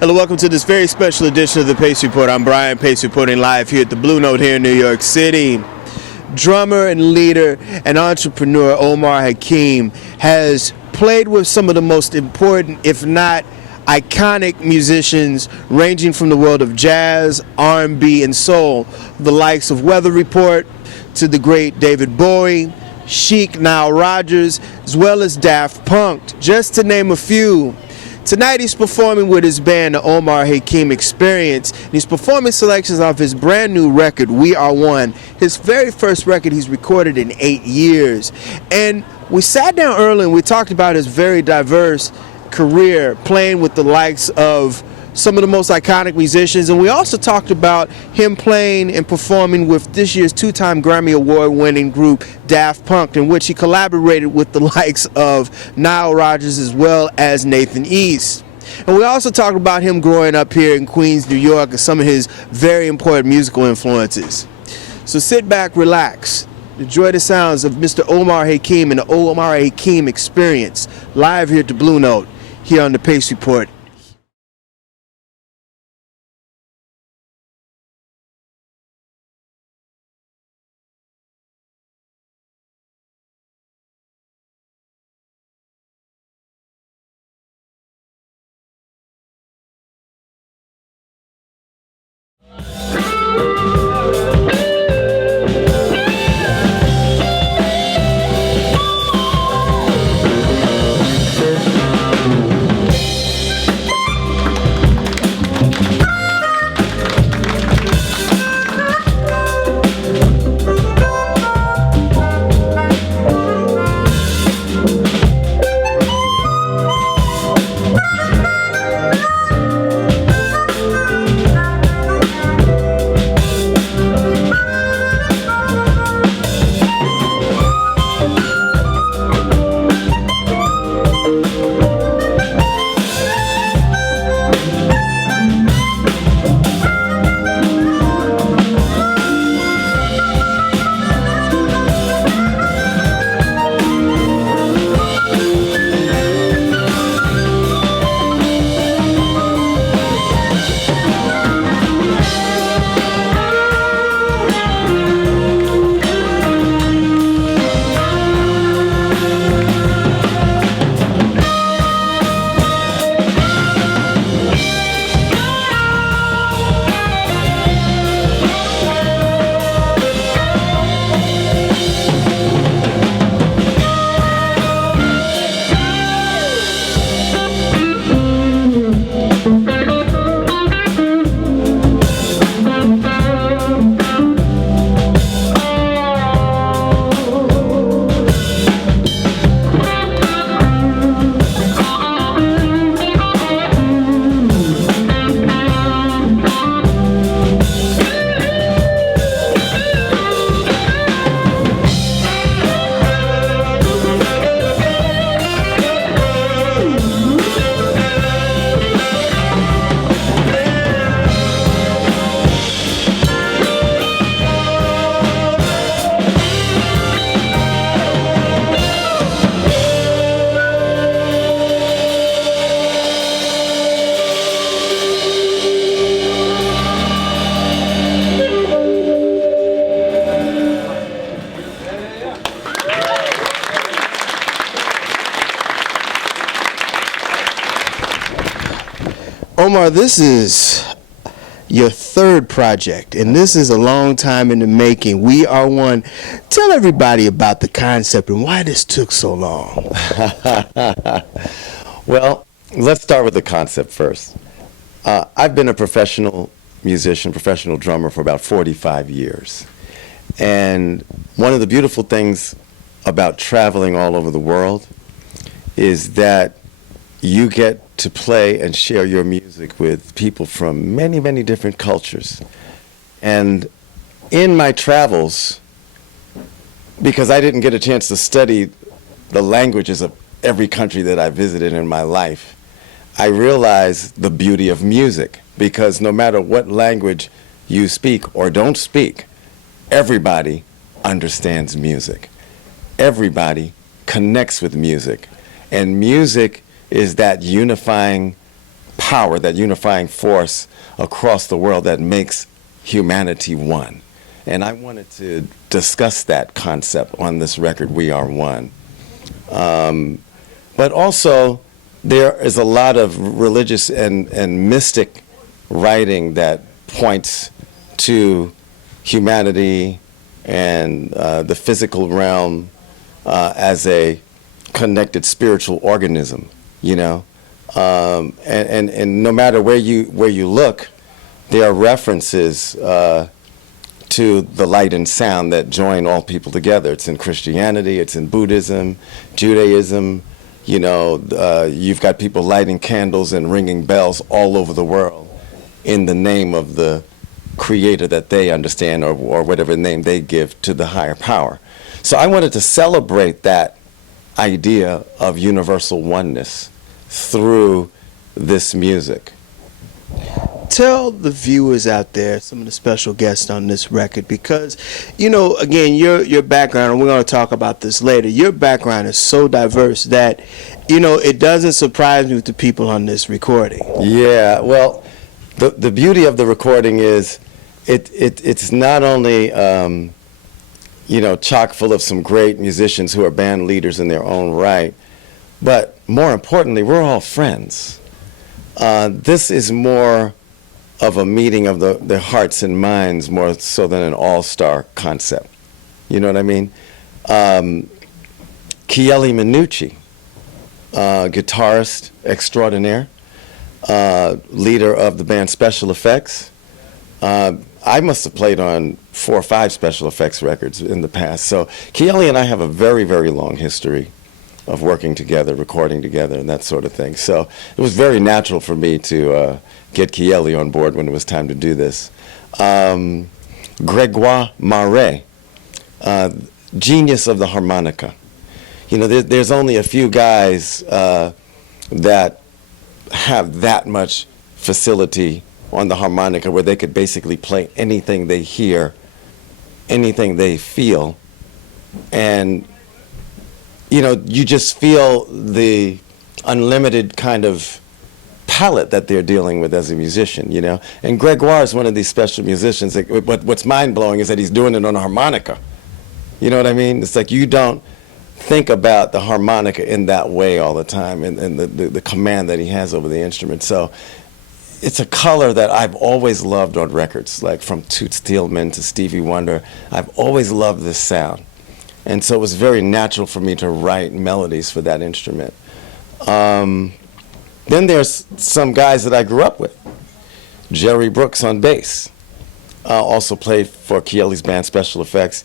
Hello, welcome to this very special edition of the Pace Report. I'm Brian Pace, reporting live here at the Blue Note here in New York City. Drummer and leader and entrepreneur Omar Hakim has played with some of the most important, if not iconic musicians ranging from the world of jazz, R&B, and soul, the likes of Weather Report to the great David Bowie, Chic, Nile Rogers, as well as Daft Punk, just to name a few. Tonight he's performing with his band, the Omar Hakim Experience, and he's performing selections off his brand new record, We Are One, his very first record he's recorded in 8 years. And we sat down early and we talked about his very diverse career, playing with the likes of some of the most iconic musicians, and we also talked about him playing and performing with this year's two-time Grammy Award-winning group Daft Punk, in which he collaborated with the likes of Nile Rogers as well as Nathan East. And we also talked about him growing up here in Queens, New York, and some of his very important musical influences. So sit back, relax, enjoy the sounds of Mr. Omar Hakim and the Omar Hakim Experience, live here at the Blue Note, here on the Pace Report. Omar, this is your third project, and this is a long time in the making. We Are One. Tell everybody about the concept and why this took so long. Well, let's start with the concept first. I've been a professional musician, professional drummer for about 45 years. And one of the beautiful things about traveling all over the world is that you get to play and share your music with people from many, many different cultures. And in my travels, because I didn't get a chance to study the languages of every country that I visited in my life, I realized the beauty of music, because no matter what language you speak or don't speak, everybody understands music. Everybody connects with music. And music is that unifying power, that unifying force across the world that makes humanity one. And I wanted to discuss that concept on this record, We Are One. But also, there is a lot of religious and mystic writing that points to humanity and the physical realm as a connected spiritual organism, you know. And no matter where you look, there are references to the light and sound that join all people together. It's in Christianity, it's in Buddhism, Judaism. You know, you've got people lighting candles and ringing bells all over the world in the name of the creator that they understand, or whatever name they give to the higher power. So I wanted to celebrate that idea of universal oneness through this music. Tell the viewers out there some of the special guests on this record, because, you know, again, your background, and we're going to talk about this later, your background is so diverse that, you know, it doesn't surprise me with the people on this recording. Yeah, well, the beauty of the recording is it's not only, you know, chock full of some great musicians who are band leaders in their own right, but more importantly, we're all friends. This is more of a meeting of the hearts and minds, more so than an all-star concept. You know what I mean? Chieli Minucci, guitarist extraordinaire, leader of the band Special Effects. I must have played on 4 or 5 Special Effects records in the past. So Chieli and I have a very, very long history of working together, recording together, and that sort of thing. So it was very natural for me to get Chieli on board when it was time to do this. Gregoire Maret, genius of the harmonica. You know, there's only a few guys that have that much facility on the harmonica where they could basically play anything they hear, anything they feel, and you know, you just feel the unlimited kind of palette that they're dealing with as a musician, you know. And Gregoire is one of these special musicians. What's mind-blowing is that he's doing it on a harmonica. You know what I mean? It's like you don't think about the harmonica in that way all the time, and the command that he has over the instrument. So it's a color that I've always loved on records, like from Toots Thielemans to Stevie Wonder. I've always loved this sound. And so it was very natural for me to write melodies for that instrument. Then there's some guys that I grew up with. Jerry Brooks on bass. Also played for Chieli's band Special Effects.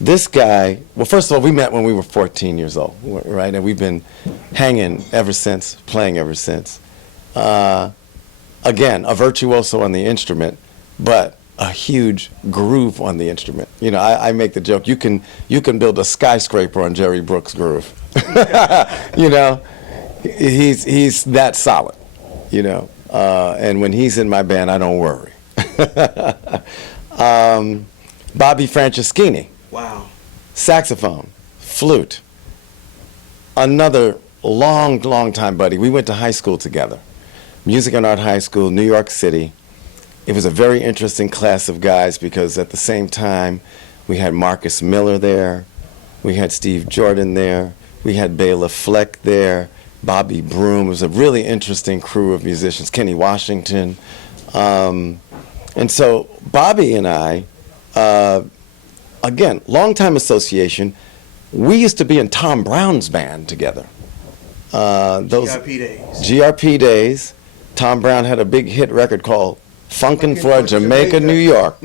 This guy, well, first of all, we met when we were 14 years old, right? And we've been hanging ever since, playing ever since. Again, a virtuoso on the instrument, but a huge groove on the instrument. You know, I make the joke, you can build a skyscraper on Jerry Brooks' groove. You know, he's that solid, you know. And when he's in my band, I don't worry. Bobby Franceschini. Wow. Saxophone, flute. Another long time buddy. We went to high school together. Music and Art High School, New York City. It was a very interesting class of guys because at the same time, we had Marcus Miller there, we had Steve Jordan there, we had Bela Fleck there, Bobby Broom. It was a really interesting crew of musicians, Kenny Washington. And so Bobby and I, again, long-time association, we used to be in Tom Brown's band together. GRP days. GRP days. Tom Brown had a big hit record called Funkin' for Jamaica, New York.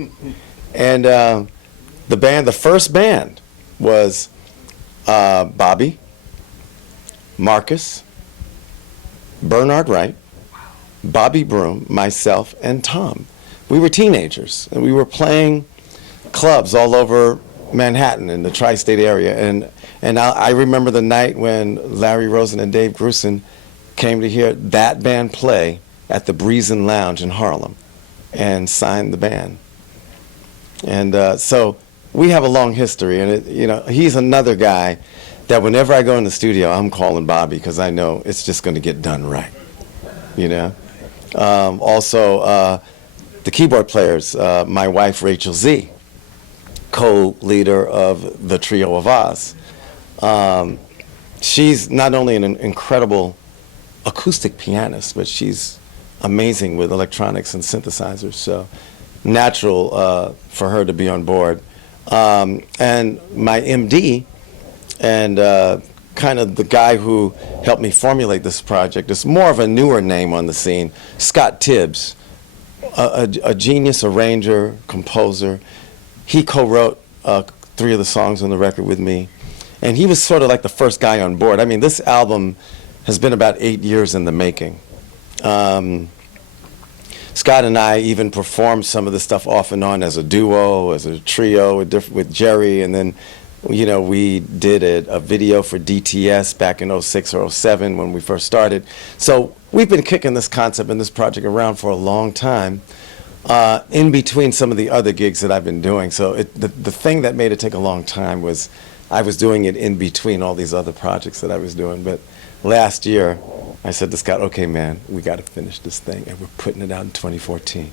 And the first band was Bobby, Marcus, Bernard Wright, Bobby Broom, myself, and Tom. We were teenagers, and we were playing clubs all over Manhattan in the tri-state area. And I remember the night when Larry Rosen and Dave Grusin came to hear that band play at the Breezin' Lounge in Harlem and signed the band. And so we have a long history, and you know, he's another guy that whenever I go in the studio, I'm calling Bobby because I know it's just going to get done right, you know? Also, the keyboard players, my wife Rachel Z, co-leader of the Trio of Oz. She's not only an incredible acoustic pianist, but she's amazing with electronics and synthesizers, so natural for her to be on board. And my MD and kind of the guy who helped me formulate this project is more of a newer name on the scene, Scott Tibbs, a genius arranger, composer. He co-wrote 3 of the songs on the record with me, and he was sort of like the first guy on board. I mean, this album has been about 8 years in the making. Scott and I even performed some of the stuff off and on as a duo, as a trio with Jerry, and then, you know, we did a video for DTS back in 06 or 07 when we first started. So we've been kicking this concept and this project around for a long time, in between some of the other gigs that I've been doing. So the thing that made it take a long time was I was doing it in between all these other projects that I was doing. But last year, I said to Scott, okay, man, we got to finish this thing, and we're putting it out in 2014.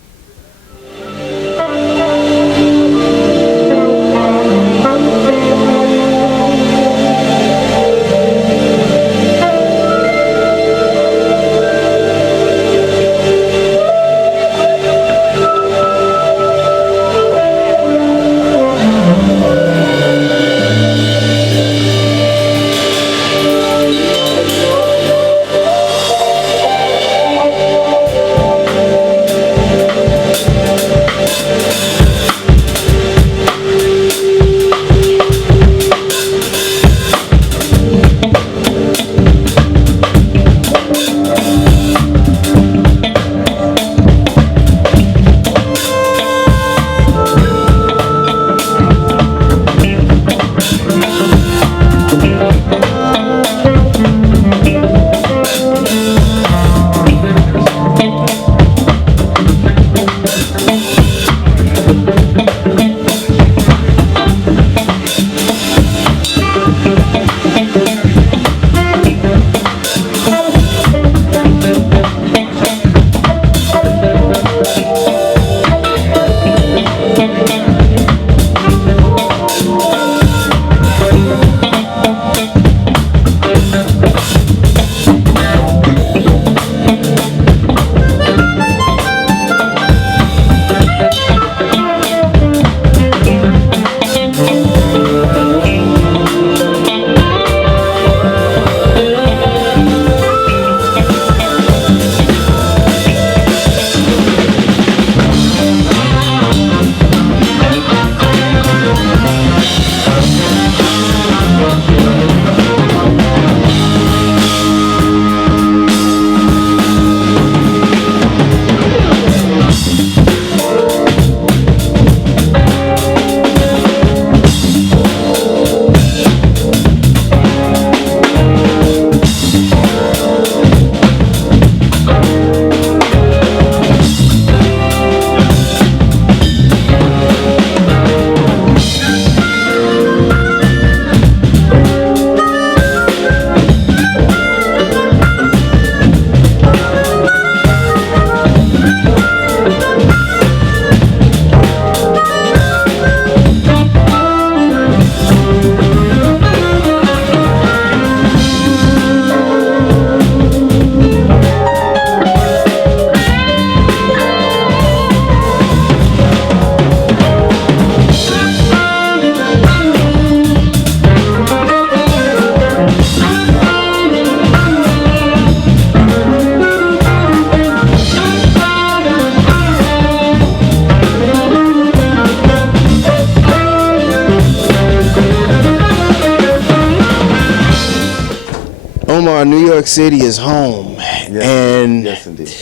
Omar, New York City is home, and yes, indeed.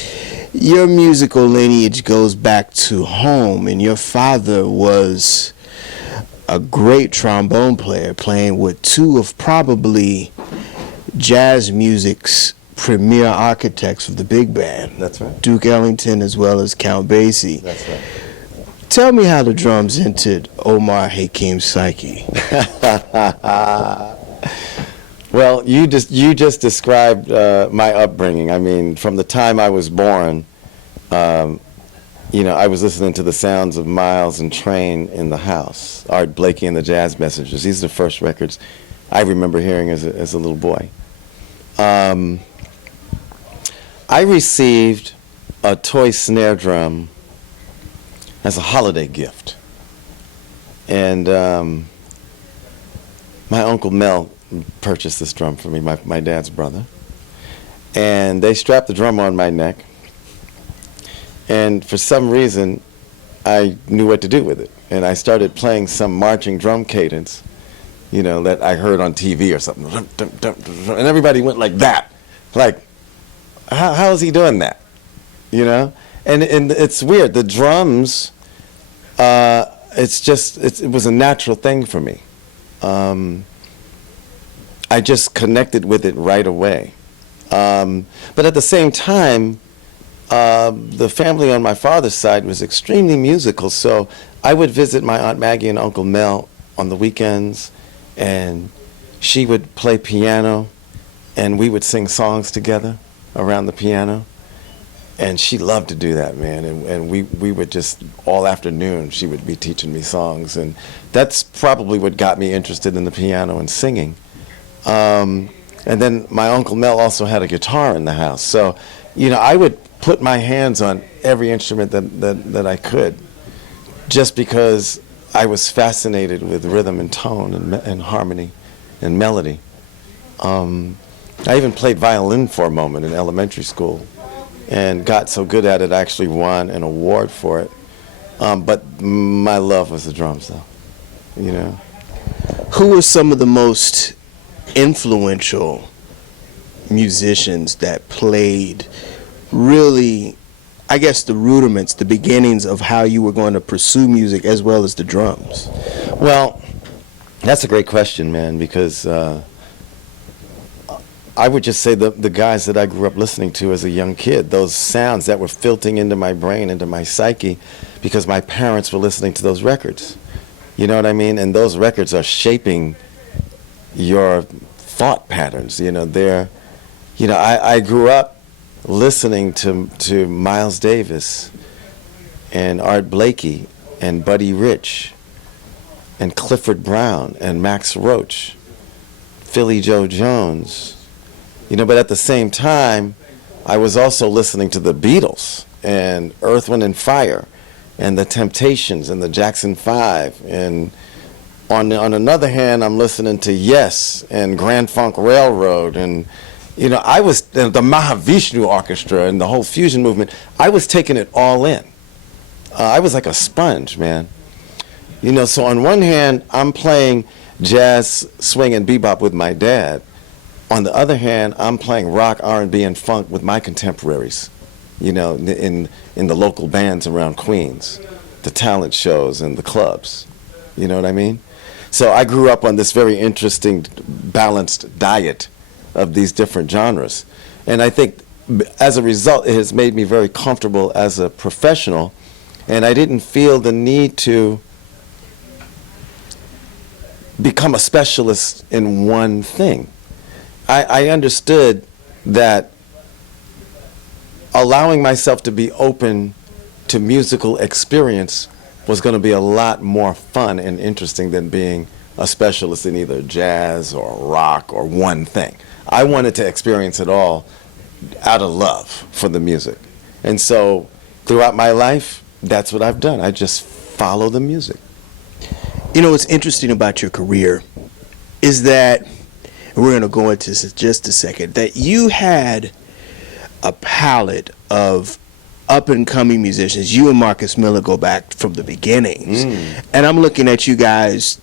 Your musical lineage goes back to home, and your father was a great trombone player, playing with 2 of probably jazz music's premier architects of the big band. That's right. Duke Ellington as well as Count Basie. That's right. Tell me how the drums entered Omar Hakim's psyche. Well, you just described my upbringing. I mean, from the time I was born, You know, I was listening to the sounds of Miles and Train in the house, Art Blakey and the Jazz Messengers. These are the first records I remember hearing as a little boy. I received a toy snare drum as a holiday gift. And my Uncle Mel purchased this drum for me, my dad's brother. And they strapped the drum on my neck. And for some reason, I knew what to do with it. And I started playing some marching drum cadence, you know, that I heard on TV or something. And everybody went like that. Like, how is he doing that? You know? And it's weird. The drums, it was a natural thing for me. I just connected with it right away. But at the same time, the family on my father's side was extremely musical, so I would visit my Aunt Maggie and Uncle Mel on the weekends, and she would play piano, and we would sing songs together around the piano. And she loved to do that, man. And we would just, all afternoon, she would be teaching me songs. And that's probably what got me interested in the piano and singing. And then my Uncle Mel also had a guitar in the house. So, you know, I would put my hands on every instrument that I could, just because I was fascinated with rhythm and tone and harmony and melody. I even played violin for a moment in elementary school and got so good at it I actually won an award for it. But my love was the drums, though, you know. Who were some of the most influential musicians that played really, I guess, the rudiments, the beginnings of how you were going to pursue music as well as the drums? Well, that's a great question, man, because I would just say the guys that I grew up listening to as a young kid, those sounds that were filtering into my brain, into my psyche, because my parents were listening to those records. You know what I mean? And those records are shaping your thought patterns. You know, I grew up listening to Miles Davis and Art Blakey and Buddy Rich and Clifford Brown and Max Roach, Philly Joe Jones. You know, but at the same time, I was also listening to the Beatles and Earth, Wind and Fire and the Temptations and the Jackson 5. And on another hand, I'm listening to Yes and Grand Funk Railroad. And, you know, I was the Mahavishnu Orchestra and the whole fusion movement. I was taking it all in. I was like a sponge, man. You know, so on one hand, I'm playing jazz, swing, and bebop with my dad. On the other hand, I'm playing rock, R&B, and funk with my contemporaries, you know, in the local bands around Queens, the talent shows and the clubs. You know what I mean? So I grew up on this very interesting, balanced diet of these different genres. And I think as a result, it has made me very comfortable as a professional, and I didn't feel the need to become a specialist in one thing. I understood that allowing myself to be open to musical experience was going to be a lot more fun and interesting than being a specialist in either jazz or rock or one thing. I wanted to experience it all out of love for the music. And so throughout my life, that's what I've done. I just follow the music. You know, what's interesting about your career is that, we're going to go into this in just a second, that you had a palette of up-and-coming musicians. You and Marcus Miller go back from the beginnings. And I'm looking at you guys,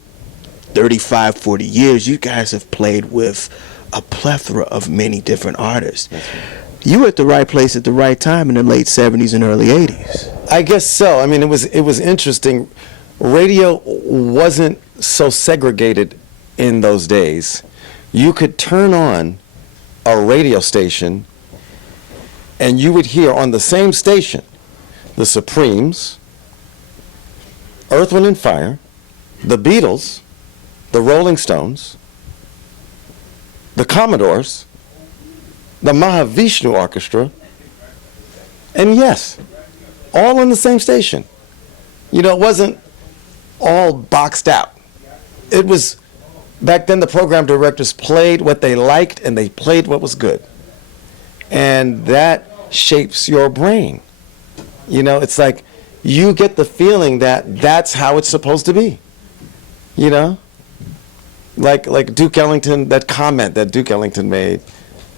35, 40 years, you guys have played with a plethora of many different artists. You were at the right place at the right time in the late 70s and early 80s. I guess so. I mean, it was interesting. Radio wasn't so segregated in those days. You could turn on a radio station and you would hear on the same station the Supremes, Earth, Wind and Fire, the Beatles, the Rolling Stones, the Commodores, the Mahavishnu Orchestra, And yes, all on the same station. You know, it wasn't all boxed out. It was, back then the program directors played what they liked and they played what was good. And that shapes your brain. You know, it's like you get the feeling that that's how it's supposed to be. You know? Like Duke Ellington, that comment that Duke Ellington made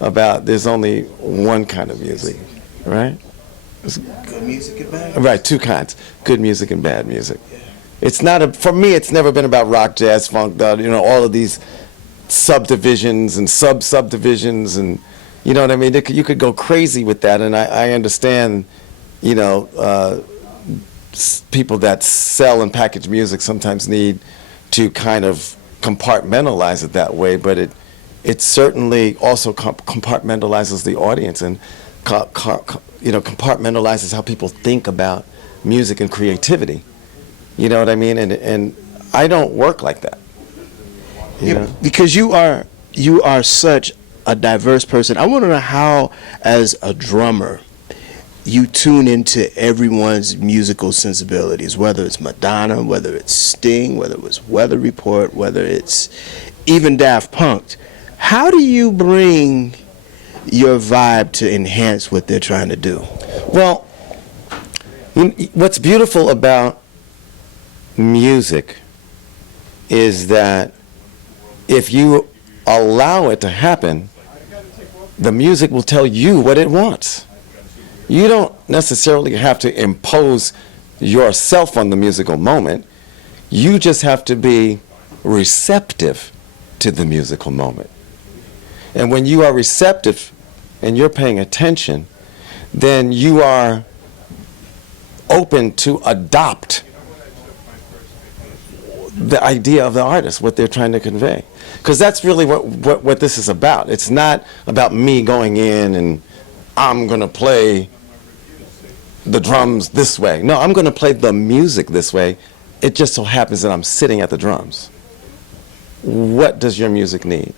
about there's only one kind of music, right? Good music and bad. Right, two kinds, good music and bad music. Yeah. It's not for me, it's never been about rock, jazz, funk, you know, all of these subdivisions and subdivisions, and you know what I mean? You could go crazy with that, and I understand, you know, people that sell and package music sometimes need to kind of compartmentalize it that way, but it certainly also compartmentalizes the audience and you know, compartmentalizes how people think about music and creativity. You know what I mean? And I don't work like that. You know? Because you are such a diverse person. I want to know how, as a drummer, you tune into everyone's musical sensibilities, whether it's Madonna, whether it's Sting, whether it was Weather Report, whether it's even Daft Punk. How do you bring your vibe to enhance what they're trying to do? Well, what's beautiful about music is that if you allow it to happen, the music will tell you what it wants. You don't necessarily have to impose yourself on the musical moment. You just have to be receptive to the musical moment. And when you are receptive and you're paying attention, then you are open to adopt the idea of the artist, what they're trying to convey. Because that's really what this is about. It's not about me going in and I'm going to play the drums this way. No, I'm going to play the music this way. It just so happens that I'm sitting at the drums. What does your music need?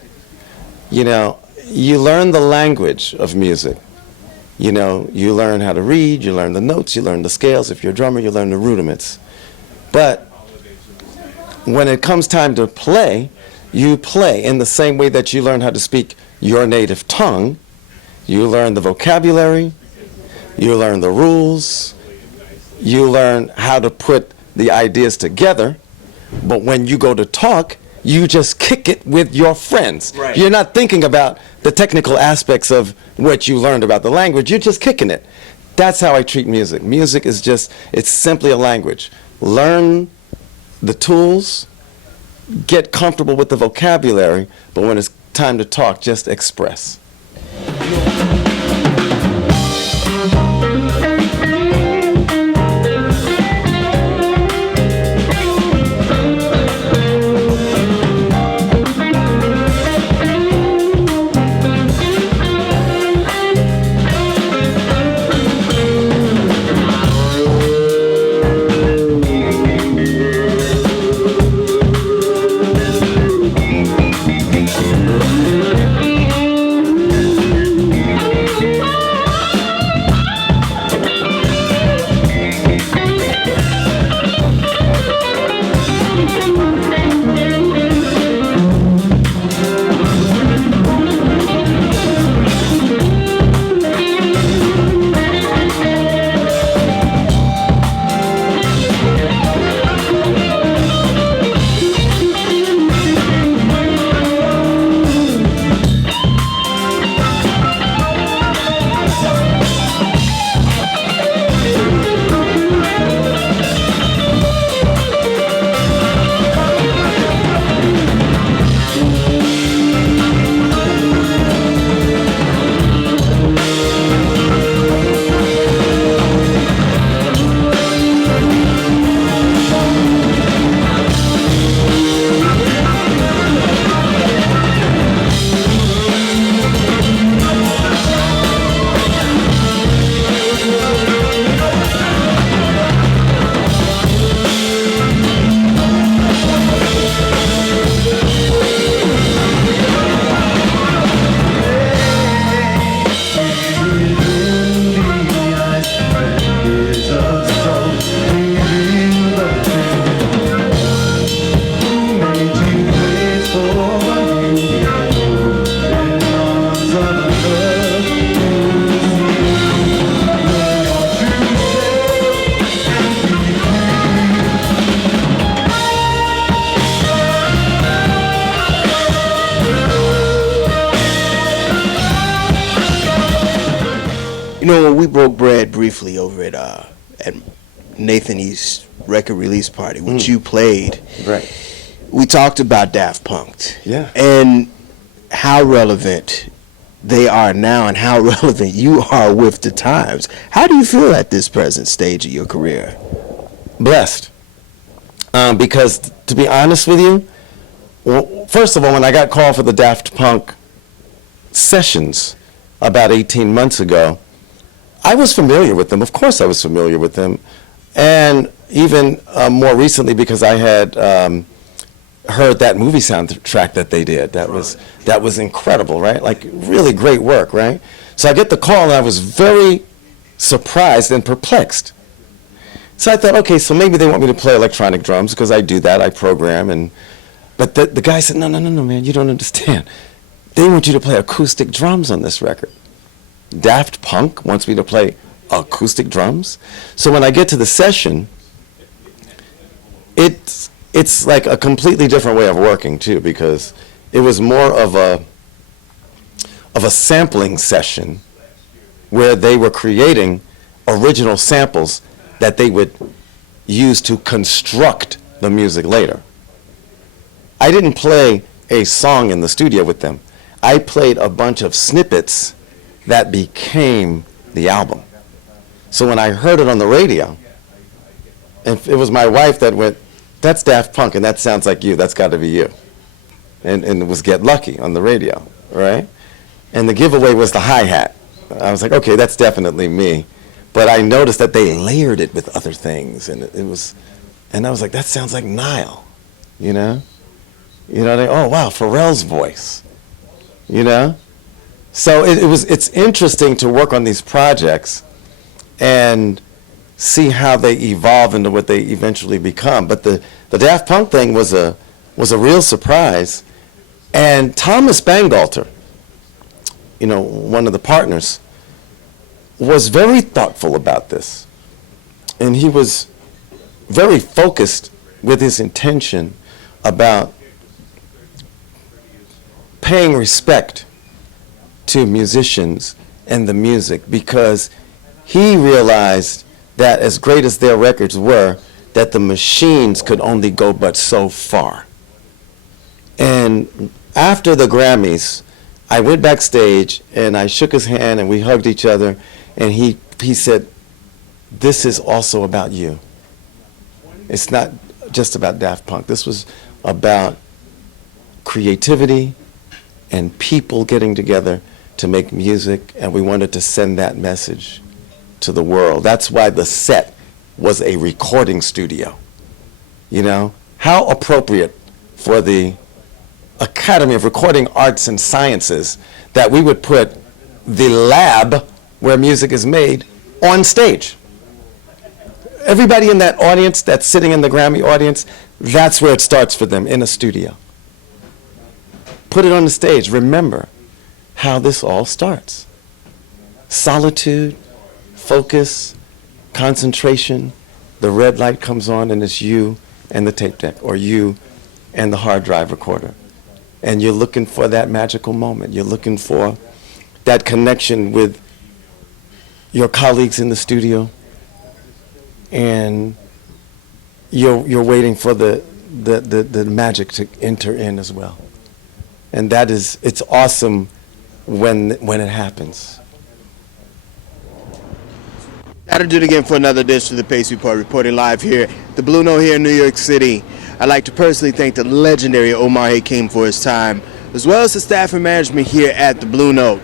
You know, you learn the language of music. You know, you learn how to read, you learn the notes, you learn the scales. If you're a drummer, you learn the rudiments. But when it comes time to play, you play in the same way that you learn how to speak your native tongue. You learn the vocabulary, you learn the rules, you learn how to put the ideas together. But when you go to talk, you just kick it with your friends. Right. You're not thinking about the technical aspects of what you learned about the language. You're just kicking it. That's how I treat music. Music is just, it's simply a language. Learn the tools, get comfortable with the vocabulary, but when it's time to talk, just express. know, when we broke bread briefly over at Nathan East's record release party, which you played, Right. we talked about Daft Punk. Yeah. And how relevant they are now and how relevant you are with the times. How do you feel at this present stage of your career? Blessed. Because, to be honest with you, well, first of all, when I got called for the Daft Punk sessions about 18 months ago, I was familiar with them. Of course I was familiar with them. And even more recently, because I had heard that movie soundtrack that they did. That was incredible, right? Like, really great work, right? So I get the call, and I was very surprised and perplexed. So I thought, okay, so maybe they want me to play electronic drums, because I do that, I program. But the guy said, no, man, you don't understand. They want you to play acoustic drums on this record. Daft Punk wants me to play acoustic drums. So when I get to the session, it's like a completely different way of working too, because it was more of a sampling session where they were creating original samples that they would use to construct the music later. I didn't play a song in the studio with them. I played a bunch of snippets that became the album. So when I heard it on the radio, and it was my wife that went, "That's Daft Punk, and that sounds like you. That's got to be you." And it was Get Lucky on the radio, right? And the giveaway was the hi-hat. I was like, okay, that's definitely me. But I noticed that they layered it with other things, and and I was like, that sounds like Nile, you know? Oh wow, Pharrell's voice, you know? So it's interesting to work on these projects and see how they evolve into what they eventually become. But the Daft Punk thing was a real surprise. And Thomas Bangalter, one of the partners, was very thoughtful about this. And he was very focused with his intention about paying respect to musicians and the music, because he realized that as great as their records were, that the machines could only go but so far. And after the Grammys, I went backstage and I shook his hand and we hugged each other, and he said, "This is also about you. It's not just about Daft Punk. This was about creativity and people getting together to make music, and we wanted to send that message to the world." That's why the set was a recording studio. How appropriate for the Academy of Recording Arts and Sciences that we would put the lab where music is made on stage. Everybody in that audience that's sitting in the Grammy audience, that's where it starts for them, in a studio. Put it on the stage. Remember how this all starts. Solitude, focus, concentration. The red light comes on and it's you and the tape deck, or you and the hard drive recorder. And you're looking for that magical moment. You're looking for that connection with your colleagues in the studio, and you're waiting for the magic to enter in as well. And it's awesome when it happens. That'll do it again for another edition of the Pace Report, reporting live here at the Blue Note here in New York City. I'd like to personally thank the legendary Omar Hakim for his time, as well as the staff and management here at the Blue Note.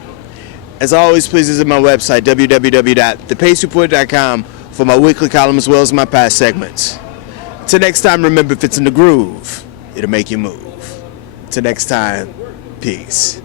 As always, please visit my website, www.thepacereport.com, for my weekly column as well as my past segments. Till next time, remember, if it's in the groove, it'll make you move. Till next time, peace.